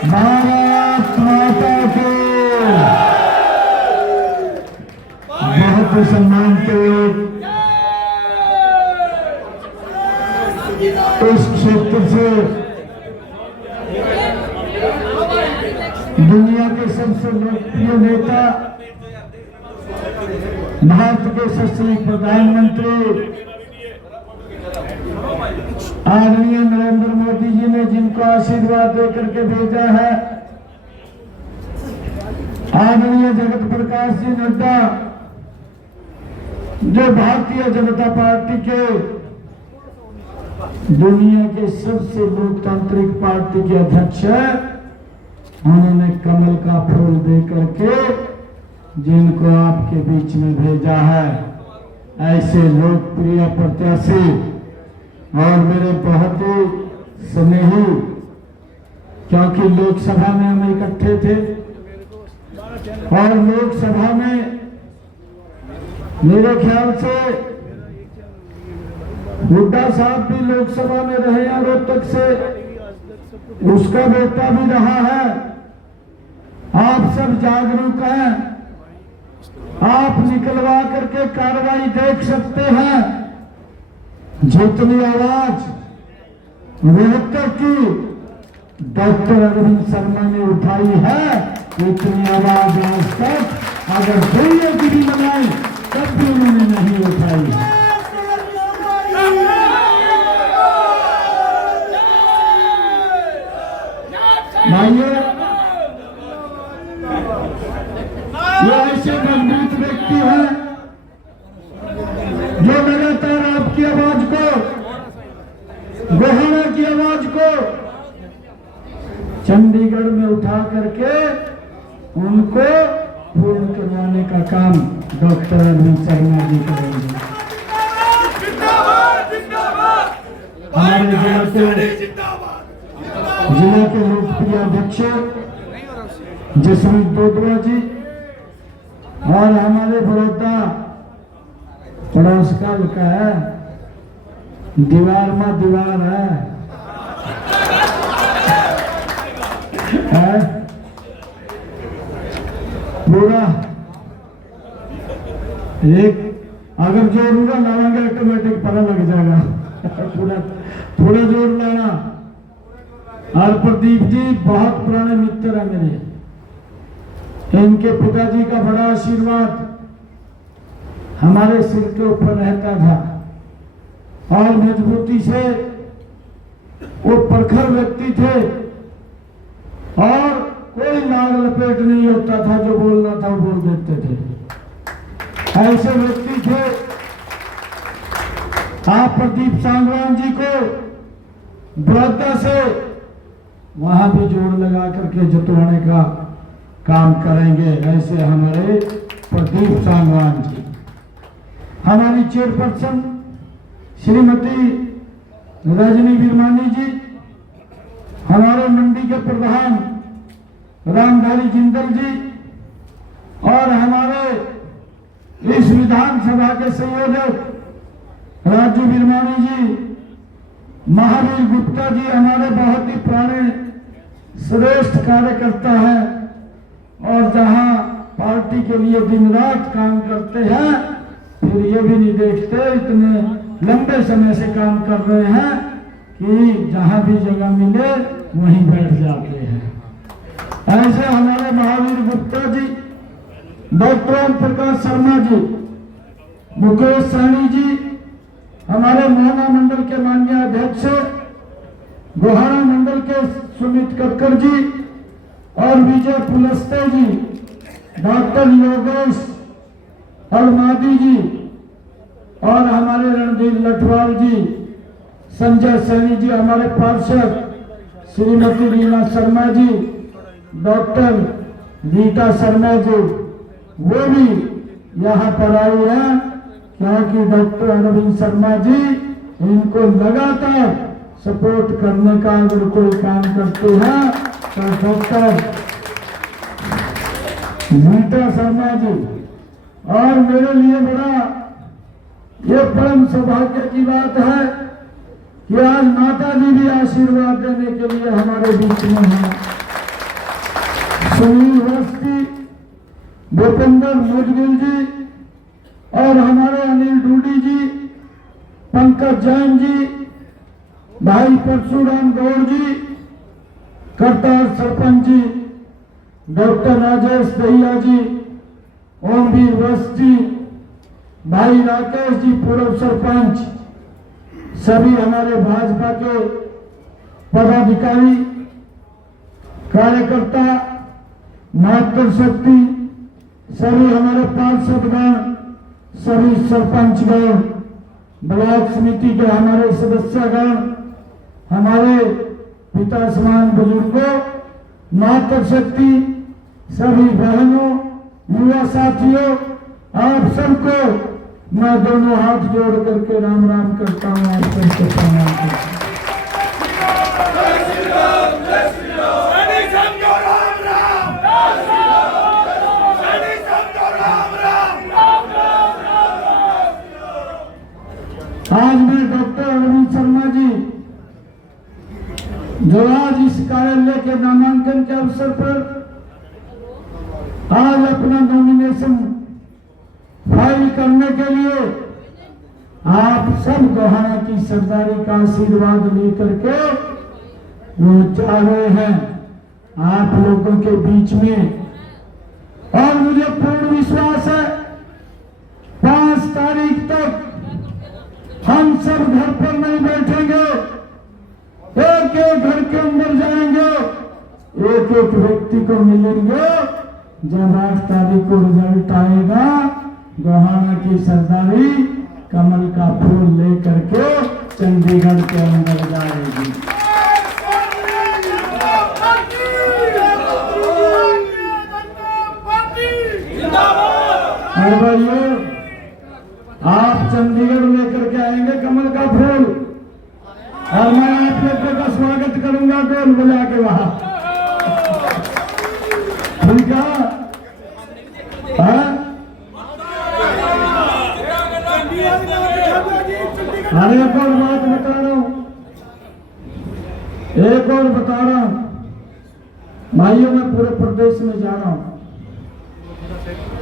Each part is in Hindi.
भारत माता के बहुत सम्मान के इस क्षेत्र से दुनिया के सबसे लोकप्रिय नेता भारत के यशस्वी प्रधानमंत्री आदरणीय नरेंद्र मोदी जी ने जिनको आशीर्वाद देकर के भेजा है, आदरणीय जगत प्रकाश जी नड्डा जो भारतीय जनता पार्टी के दुनिया के सबसे लोकतांत्रिक पार्टी के अध्यक्ष है, उन्होंने कमल का फूल दे करके जिनको आपके बीच में भेजा है। ऐसे लोकप्रिय प्रत्याशी और मेरे बहुत ही स्नेही, क्योंकि लोकसभा में हम इकट्ठे थे और लोकसभा में मेरे ख्याल से हुड्डा साहब भी लोकसभा में रहे हैं, रोहतक से उसका बेटा भी रहा है। आप सब जागरूक हैं, आप निकलवा करके कार्रवाई देख सकते हैं। जितनी आवाज रोहतक की डॉक्टर अरविंद शर्मा ने उठाई है, इतनी आवाज आज तक अगर दुनिया की भी बनाई तब भी उन्होंने नहीं उठाई। भाइयों, ये ऐसे मजबूत व्यक्ति हैं जो लगातार आपकी आवाज को, गोहाना की आवाज को चंडीगढ़ में उठा करके उनको पूर्ण करवाने का काम डॉक्टर अरविंद शर्मा जी करेंगे। हमारे जिला के लोकप्रिय अध्यक्ष जसवीर दोदवा जी और हमारे बड़ौदा पड़ोस का है, दीवार में दीवार है? पूरा एक अगर जोरूंगा लावांगे ऑटोमेटिक पता लग जाएगा। पूरा थोड़ा जोर लाना। और प्रदीप जी बहुत पुराने मित्र हैं मेरे, इनके पिताजी का बड़ा आशीर्वाद हमारे सिर के ऊपर रहता था और मजबूती से वो प्रखर व्यक्ति थे और कोई नाग लपेट नहीं होता था, जो बोलना था वो बोल देते थे। ऐसे व्यक्ति थे। आप प्रदीप सांगवान जी को बड़ौदा से वहां भी जोड़ लगा करके जितवाने का काम करेंगे। ऐसे हमारे प्रदीप सांगवान जी, हमारी चेयरपर्सन श्रीमती रजनी बिरमानी जी, हमारे मंडी के प्रधान रामधारी जिंदल जी और हमारे इस विधानसभा के संयोजक राजू बिरमानी जी, महावीर गुप्ता जी हमारे बहुत ही पुराने श्रेष्ठ कार्यकर्ता हैं और जहां पार्टी के लिए दिन रात काम करते हैं, फिर ये भी नहीं देखते इतने लंबे समय से काम कर रहे हैं कि जहां भी जगह मिले वहीं बैठ जाते हैं। ऐसे हमारे महावीर गुप्ता जी, डॉक्टर ओम प्रकाश शर्मा जी, मुकेश सहनी जी, हमारे मोहना मंडल के माननीय अध्यक्ष, गोहाना मंडल के सुमित कक्कर जी और विजय पुलस्ते जी, डॉक्टर योगेश अलमादी जी और हमारे रणधीर लठवाल जी, संजय सैनी जी, हमारे पार्षद श्रीमती रीना शर्मा जी, डॉक्टर रीता शर्मा जी, वो भी यहाँ पर आई हैं क्योंकि डॉक्टर अरविंद शर्मा जी इनको लगातार सपोर्ट करने का अगर कोई काम करते हैं तो डॉक्टर रीता शर्मा जी। और मेरे लिए बड़ा ये परम सौभाग्य की बात है कि आज माता जी भी आशीर्वाद देने के लिए हमारे बीच में हैं। सुनील वस्ती, भूपेंद्र मुदगिल जी और हमारे अनिल डूडी जी, पंकज जैन जी, भाई परशुराम गौड़ जी, करतार सरपंच जी, डॉक्टर राजेश दहिया जी, ओमवीर वस्त जी, भाई राकेश जी पूर्व सरपंच, सभी हमारे भाजपा के पदाधिकारी, कार्यकर्ता, मातृशक्ति, सभी हमारे पार्षदगण, सभी सरपंचगण, ब्लॉक समिति के हमारे सदस्यगण, हमारे पिता समान बुजुर्गों, मातृशक्ति, सभी बहनों, युवा साथियों, आप सबको मैं दोनों हाथ जोड़ करके राम राम करता हूँ। आप सबको प्रणाम करता हूँ। आज मैं डॉक्टर अरविंद शर्मा जी, जो आज इस कार्यालय के नामांकन के अवसर पर आज अपना नॉमिनेशन फाइल करने के लिए आप सब गोहाना की सरदारी का आशीर्वाद लेकर के वो जा रहे हैं आप लोगों के बीच में। और मुझे पूर्ण विश्वास है 5 तारीख तक हम सब घर पर नहीं बैठेंगे, एक एक घर के अंदर जाएंगे, एक एक व्यक्ति को मिलेंगे। जब 8 तारीख को रिजल्ट आएगा, गोहाना की सरदारी कमल का फूल लेकर के चंडीगढ़ के अंदर जाएगी। और भाइयों, आप चंडीगढ़ लेकर के आएंगे कमल का फूल, और मैं आप लोगों का स्वागत करूंगा ढोल बजा के वहां। ठीक है? अरे एक और बात बता रहा हूं, एक और बता रहा हूं भाइयों, मैं पूरे प्रदेश में जा रहा हूं।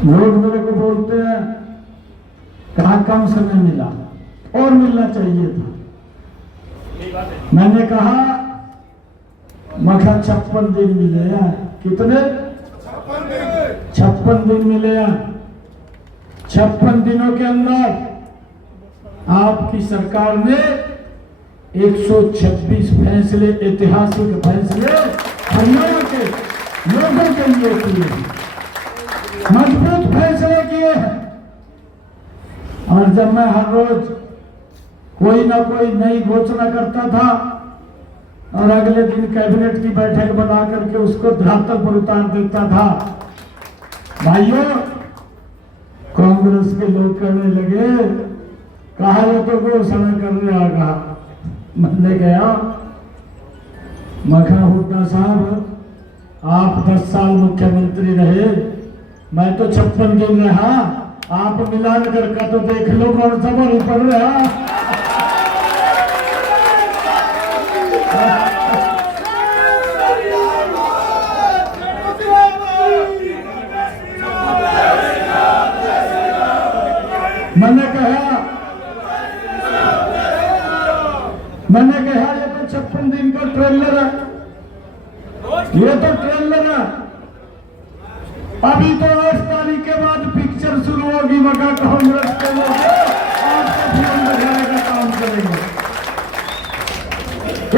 लोग मेरे को बोलते हैं कहा कम समय मिला और मिलना चाहिए था। मैंने कहा मखा 56 दिन मिले हैं। कितने? 56 दिन मिले हैं। 56 दिनों के अंदर आपकी सरकार ने 126 फैसले, ऐतिहासिक फैसले हरियाणा के लोगों के लिए किए, मजबूत फैसले किए हैं। और जब मैं हर रोज कोई ना कोई नई घोषणा करता था और अगले दिन कैबिनेट की बैठक बना करके उसको धरातल पर उतार देता था, भाइयों कांग्रेस के लोग कहने लगे कहा ये तो घोषणा करने आ गया। मैंने गया, मखा हुड्डा साहब आप 10 साल मुख्यमंत्री रहे, मैं तो 56 दिन रहा, आप मिलान करके तो देख लो कौन सा बल ऊपर रहा। मैंने कहा ये तो 56 दिन का ट्रेलर है, ये तो ट्रेलर है। अभी तो 8 तारीख के बाद पिक्चर शुरू होगी। मगर कांग्रेस के लोग आपको फिल्म दिखाने का काम करेंगे।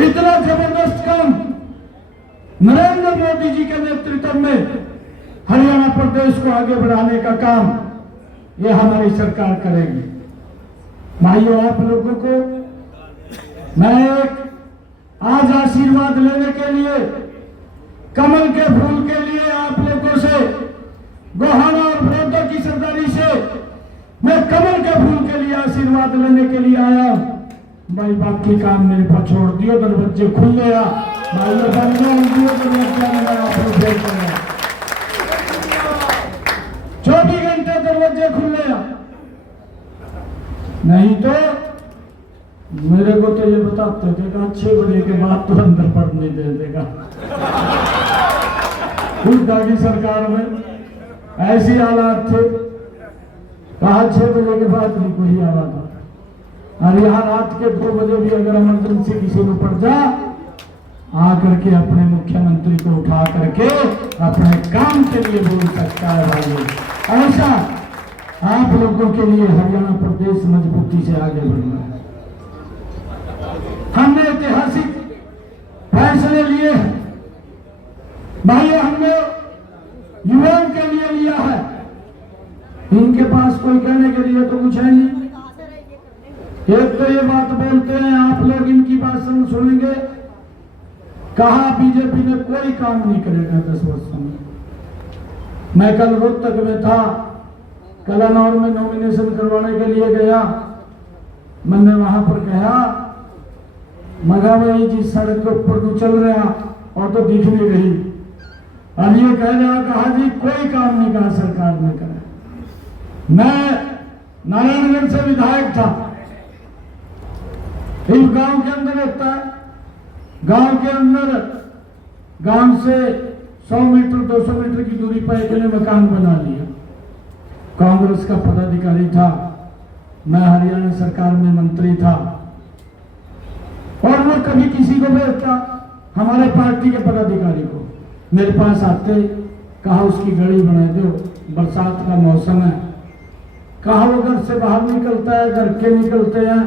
इतना जबरदस्त काम नरेंद्र मोदी जी के नेतृत्व में हरियाणा प्रदेश को आगे बढ़ाने का काम ये हमारी सरकार करेगी। भाइयों, आप लोगों को मैं एक आज आशीर्वाद लेने के लिए, कमल के फूल के लिए आप लोगों से, गोहाना और बड़ौदा की सरदारी से मैं कमल के फूल के लिए आशीर्वाद लेने के लिए आया। भाई बाकी काम मेरे पर छोड़ दियो, दरवाजे खुल गया भाइयों, दियो दरवाजा आप लोग देख रहे हैं। 24 घंटे दरवाजे खुल गया। नहीं तो मेरे को तो ये बताते थे कि 6 बजे के बाद तो अंदर पढ़ने दे देगा। हुड्डा की सरकार में ऐसी हालात थे, कहा 6 बजे के बाद नहीं कोई आवा था, और यहाँ रात के 2 बजे भी अगर इमरजेंसी किसी को पड़ जा, आकर के अपने मुख्यमंत्री को उठा करके अपने काम के लिए बोल सकता है। भाई ऐसा आप लोगों के लिए हरियाणा प्रदेश मजबूती से आगे बढ़ना है। हमने ऐतिहासिक फैसले लिए हैं भाई, हमने युवाओं के लिए लिया है। इनके पास कोई कहने के लिए तो कुछ है नहीं। एक तो ये बात बोलते हैं, आप लोग इनकी बात सुनेंगे, कहा बीजेपी ने कोई काम नहीं करेगा 10 वर्षों में। मैं कल रोहतक में था, कलानौर में नॉमिनेशन करवाने के लिए गया। मैंने वहां पर कहा, मगा भाई जिस सड़क के ऊपर तू चल रहा और तो दिख नहीं रही, अब ये कह रहा, कहा जी कोई काम नहीं कहा सरकार ने करा। मैं नारायणगढ़ से विधायक था, इस गांव के अंदर होता है, गांव के अंदर गांव से 100 मीटर 200 मीटर की दूरी पर एक ने मकान बना लिया। कांग्रेस का पदाधिकारी था, मैं हरियाणा सरकार में मंत्री था, और वो कभी किसी को भेजता, हमारे पार्टी के पदाधिकारी को मेरे पास आते, कहा उसकी गली बना दो, बरसात का मौसम है, कहा वो घर से बाहर निकलता है, घर के निकलते हैं,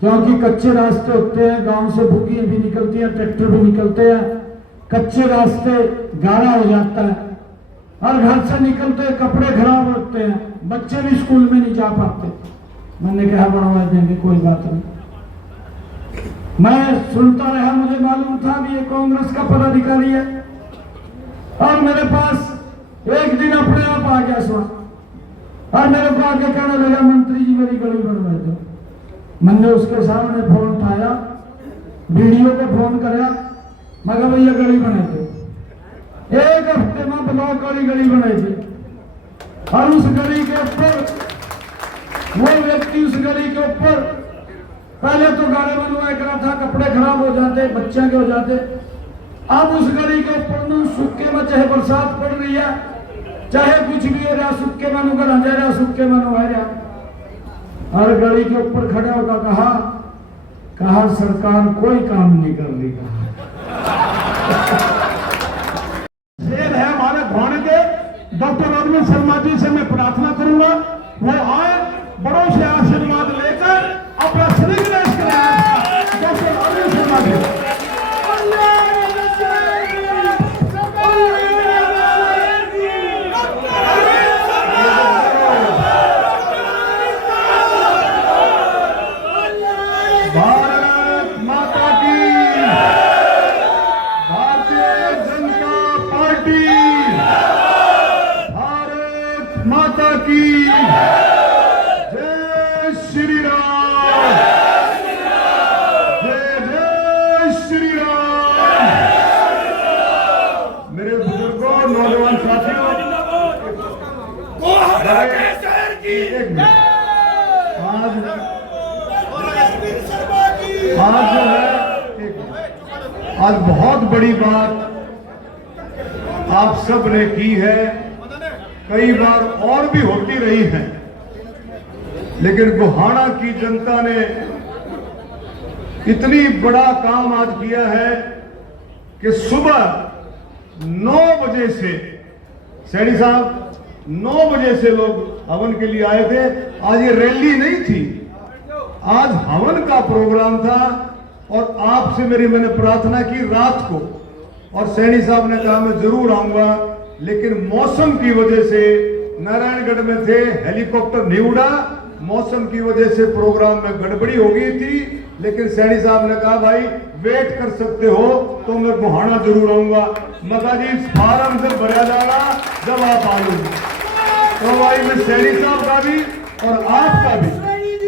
क्योंकि कच्चे रास्ते होते हैं, गांव से बुकियां भी निकलती हैं, ट्रैक्टर भी निकलते हैं, कच्चे रास्ते गाढ़ा हो जाता है, और घर से निकलते कपड़े खराब होते हैं, बच्चे भी स्कूल में नहीं जा पाते। मैंने कहा बढ़वा देंगे, कोई बात नहीं। मैं सुनता रहा, मुझे मालूम था कि ये कांग्रेस का पदाधिकारी है, और मेरे पास एक दिन अपने आप आ गया सुना, और मेरे को आके कहने लगा, मंत्री जी मेरी गली बनवा दो। मैंने उसके सामने फोन उठाया, वीडियो को फोन कराया, मगर भैया गली बना दो। 1 हफ्ते में ब्लॉक वाली गली बनाई थी, और उस गली के ऊपर वो व्यक्ति, उस गली के ऊपर पहले तो गाड़ी बनवाया करा था, कपड़े खराब हो जाते, बच्चे के हो जाते। अब उस गली के ऊपर न सूखे में, चाहे बरसात पड़ रही है, चाहे कुछ भी हो रहा, सूखे में उगर आ रहा, सूखे में आ रहा, और गली के ऊपर खड़े होकर कहा सरकार कोई काम नहीं कर रही। शेर है हमारे घोड़े के, डॉक्टर अरविंद शर्मा जी से मैं प्रार्थना करूंगा, वो आए बड़ों से आशीर्वाद लेकर अपना शरीर में डॉक्टर अरविंद शर्मा जी। भारत माता की, भारतीय जनता पार्टी, भारत माता की जय श्री राम, जय जय श्री राम। मेरे बुजुर्गों, नौजवान साथियों, एक मिनट, आज जो है, आज बहुत बड़ी बात आप सब ने की है, कई बार और भी होती रही है, लेकिन गोहाना की जनता ने इतनी बड़ा काम आज किया है कि सुबह 9 बजे से, सैनी साहब 9 बजे से लोग हवन के लिए आए थे। आज ये रैली नहीं थी, आज हवन का प्रोग्राम था, और आपसे मैंने प्रार्थना की रात को, और सैनी साहब ने कहा मैं जरूर आऊंगा, लेकिन मौसम की वजह से नारायणगढ़ में थे, हेलीकॉप्टर नहीं उड़ा, मौसम की वजह से प्रोग्राम में गड़बड़ी हो गई थी, लेकिन सैनी साहब ने कहा भाई वेट कर सकते हो तो मैं गोहाना जरूर आऊंगा। मगा जी फार्म से भरा जाएगा जब आप आएंगे, तो भाई मैं सैनी साहब का भी और आपका भी,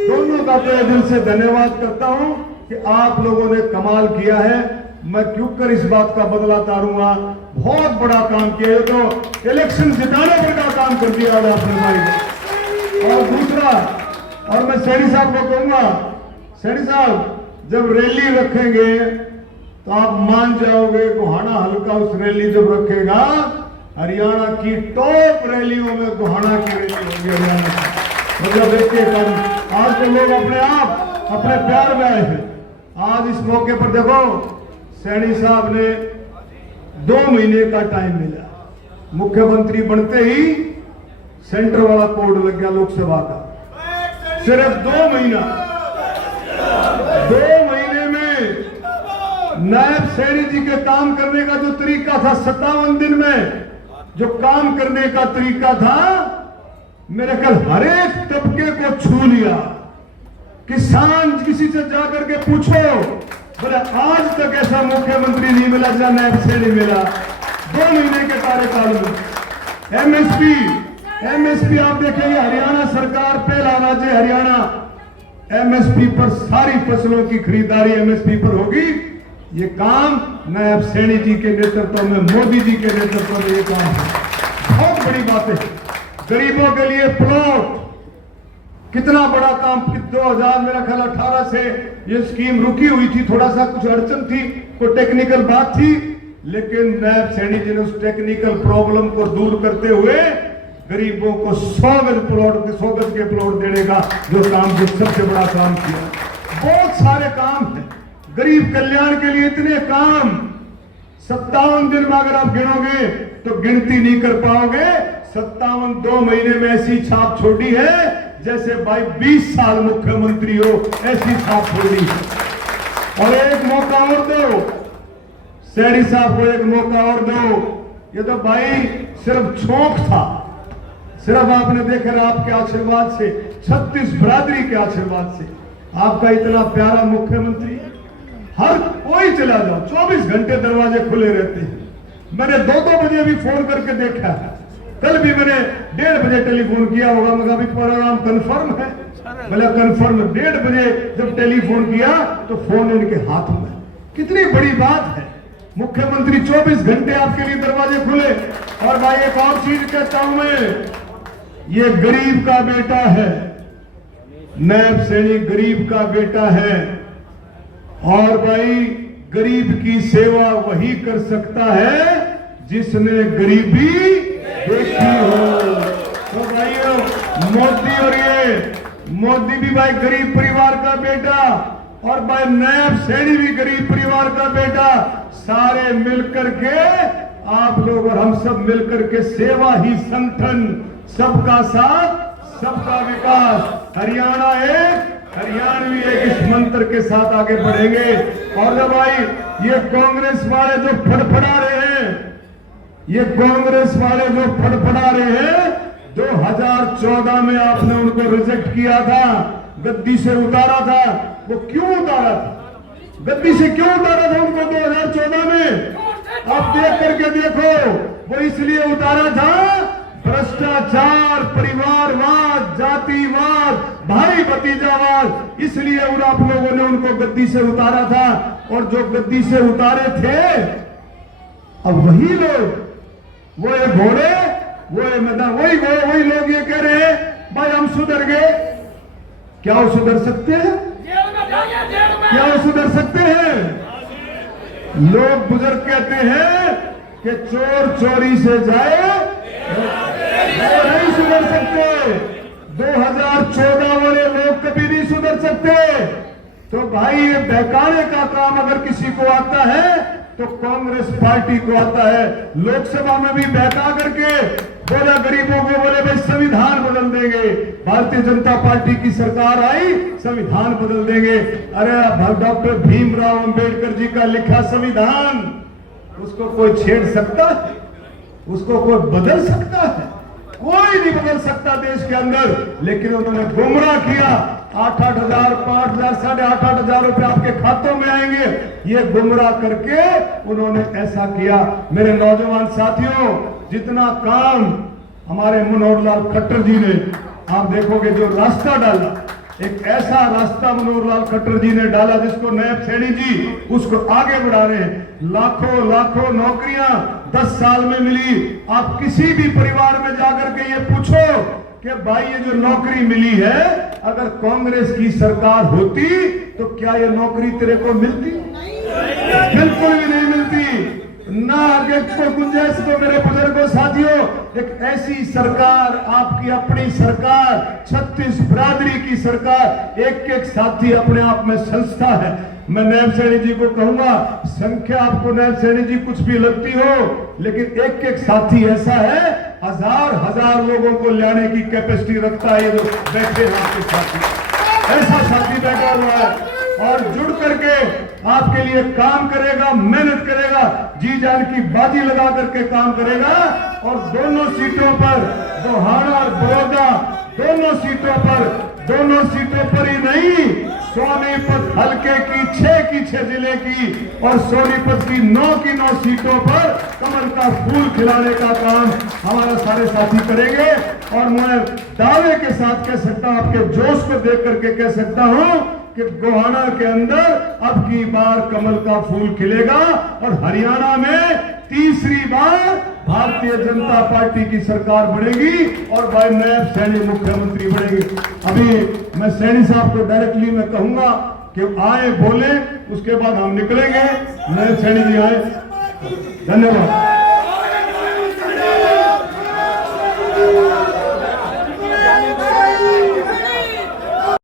दोनों का तहे दिल से धन्यवाद करता हूं कि आप लोगों ने कमाल किया है। मैं क्यों कर इस बात का बदला तारूंगा, बहुत बड़ा काम किया है, तो इलेक्शन जिताने पर का काम कर दिया आपने भाई। और दूसरा, और मैं सैनी साहब को कहूंगा, सैनी साहब जब रैली रखेंगे तो आप मान जाओगे गोहाना हल्का उस रैली जब रखेगा, हरियाणा की टॉप रैलियों में गोहाना की रैली होगी हरियाणा की। मतलब देखिए आज तो लोग अपने आप अपने प्यार में आए हैं। आज इस मौके पर देखो सैनी साहब ने 2 महीने का टाइम मिला। मुख्यमंत्री बनते ही सेंटर वाला कोड लग गया लोकसभा का। सिर्फ 2 महीना, 2 महीने में नायब सैनी जी के काम करने का जो तरीका था, 57 दिन में जो काम करने का तरीका था, मेरे ख्याल हर एक तबके को छू लिया। किसान किसी से जाकर के पूछो, बोले आज तक ऐसा मुख्यमंत्री नहीं मिला जहां नायब सैनी मिला 2 महीने के कार्यकाल में। एमएसपी आप देखेंगे, हरियाणा सरकार पहला राज्य हरियाणा एमएसपी पर सारी फसलों की खरीदारी एमएसपी पर होगी। ये काम नायब सैनी जी के नेतृत्व में, मोदी जी के नेतृत्व में ये काम है। बहुत बड़ी बात है। गरीबों के लिए प्लॉट, कितना बड़ा काम। 2000 मेरा ख्याल 18 से ये स्कीम रुकी हुई थी, थोड़ा सा कुछ अड़चन थी, कोई टेक्निकल बात थी, लेकिन नायब सैनी जी ने उस टेक्निकल प्रॉब्लम को दूर करते हुए गरीबों को 100 गज के प्लॉट देने का जो काम, जो सबसे बड़ा काम किया। बहुत सारे काम हैं गरीब कल्याण के लिए, इतने काम 57 दिन में अगर आप गिनोगे तो गिनती नहीं कर पाओगे। 57 2 महीने में ऐसी छाप छोड़ी है जैसे भाई 20 साल मुख्यमंत्री हो, ऐसी छाप छोड़ी है। और एक मौका और दो सैनी साहब को, एक मौका और दो। ये तो भाई सिर्फ झोंक था, सिर्फ आपने देखा आपके आशीर्वाद से, 36 बिरादरी के आशीर्वाद से, आपका इतना प्यारा मुख्यमंत्री। हर कोई चला जाओ, 24 घंटे दरवाजे खुले रहते हैं। मैंने 2-2 बजे भी फोन करके देखा है, कल भी मैंने 1:30 बजे टेलीफोन किया होगा, मगर अभी प्रोग्राम कंफर्म है। बोला कंफर्म। 1:30 बजे जब टेलीफोन किया तो फोन इनके हाथ में। कितनी बड़ी बात है, मुख्यमंत्री 24 घंटे आपके लिए दरवाजे खुले। और भाई एक और चीज कहता हूं मैं, ये गरीब का बेटा है, नायब सैनी गरीब का बेटा है। और भाई गरीब की सेवा वही कर सकता है जिसने गरीबी देखी हो। तो भाइयों, मोदी भी भाई गरीब परिवार का बेटा, और भाई नायब सैनी भी गरीब परिवार का बेटा। सारे मिलकर के आप लोग और हम सब मिलकर के सेवा ही संगठन, सबका साथ सबका विकास, हरियाणा एक हरियाणवी एक, इस मंत्र के साथ आगे बढ़ेंगे। और जब भाई ये कांग्रेस वाले जो फड़फड़ा रहे हैं, ये कांग्रेस वाले जो फड़फड़ा रहे हैं, 2014 में आपने उनको रिजेक्ट किया था, गद्दी से उतारा था। वो क्यों उतारा था, गद्दी से क्यों उतारा था उनको 2014 में? आप देख करके देखो, वो इसलिए उतारा था, भ्रष्टाचार, परिवारवाद, जातिवाद, भाई भतीजावाद, इसलिए आप लोगों ने उनको गद्दी से उतारा था। और जो गद्दी से उतारे थे, अब वही लोग, वो ये घोड़े, वो ये मैदान, वही लोग ये कह रहे हैं भाई हम सुधर गए। क्या वो सुधर सकते हैं? क्या वो सुधर सकते हैं? लोग बुजुर्ग कहते हैं कि चोर चोरी से जाए, नहीं सुधर सकते। 2014 वाले लोग कभी नहीं सुधर सकते। तो भाई ये बहकाने का काम अगर किसी को आता है तो कांग्रेस पार्टी को आता है। लोकसभा में भी बहका करके बोला गरीबों को, बोले भाई संविधान बदल देंगे, भारतीय जनता पार्टी की सरकार आई संविधान बदल देंगे। अरे डॉक्टर भीमराव अंबेडकर जी का लिखा संविधान, उसको कोई छेड़ सकता है? उसको कोई बदल सकता है? कोई नहीं बदल सकता देश के अंदर। लेकिन उन्होंने गुमराह किया। 8-8 हजार, 5 हजार, 8.5 हजार रुपए आपके खातों में आएंगे, ये गुमराह करके उन्होंने ऐसा किया। मेरे नौजवान साथियों, जितना काम हमारे मनोहर लाल खट्टर जी ने, आप देखोगे जो रास्ता डाला, एक ऐसा रास्ता मनोहर लाल खट्टर जी ने डाला जिसको नायब सैनी जी उसको आगे बढ़ा रहे हैं। लाखों नौकरियां 10 साल में मिली। आप किसी भी परिवार में जाकर के ये पूछो कि भाई ये जो नौकरी मिली है, अगर कांग्रेस की सरकार होती तो क्या ये नौकरी तेरे को मिलती? बिल्कुल भी नहीं मिलती, ना आगे को गुंजाइश। तो मेरे बुजुर्गों साथियों, एक ऐसी सरकार, आपकी अपनी सरकार, 36 बिरादरी की सरकार, एक एक साथी अपने आप में संस्था है। मैं नायब सैनी जी को कहूंगा, संख्या आपको नायब सैनी जी कुछ भी लगती हो, लेकिन एक एक साथी ऐसा है, हजार हजार लोगों को लाने की कैपेसिटी रखता है। ये जो बैठे हैं आपके साथी, ऐसा साथी बैठा हुआ है और जुड़ करके आपके लिए काम करेगा, मेहनत करेगा, जी जान की बाजी लगा करके काम करेगा। और दोनों सीटों पर, गोहाना और बड़ौदा, दोनों सीटों पर ही नहीं, सोनीपत हल्के की 6 जिले की और सोनीपत की 9 सीटों पर कमल का फूल खिलाने का काम हमारा सारे साथी करेंगे। और मैं दावे के साथ कह सकता हूं, आपके जोश को देख करके कह सकता हूं कि गोहाना के अंदर अब की बार कमल का फूल खिलेगा और हरियाणा में तीसरी बार भारतीय जनता पार्टी की सरकार बनेगी और भाई नायब सैनी मुख्यमंत्री बनेगी। अभी मैं सैनी साहब को डायरेक्टली मैं कहूंगा कि आए बोले, उसके बाद हम निकलेंगे। नायब सैनी जी आए। धन्यवाद।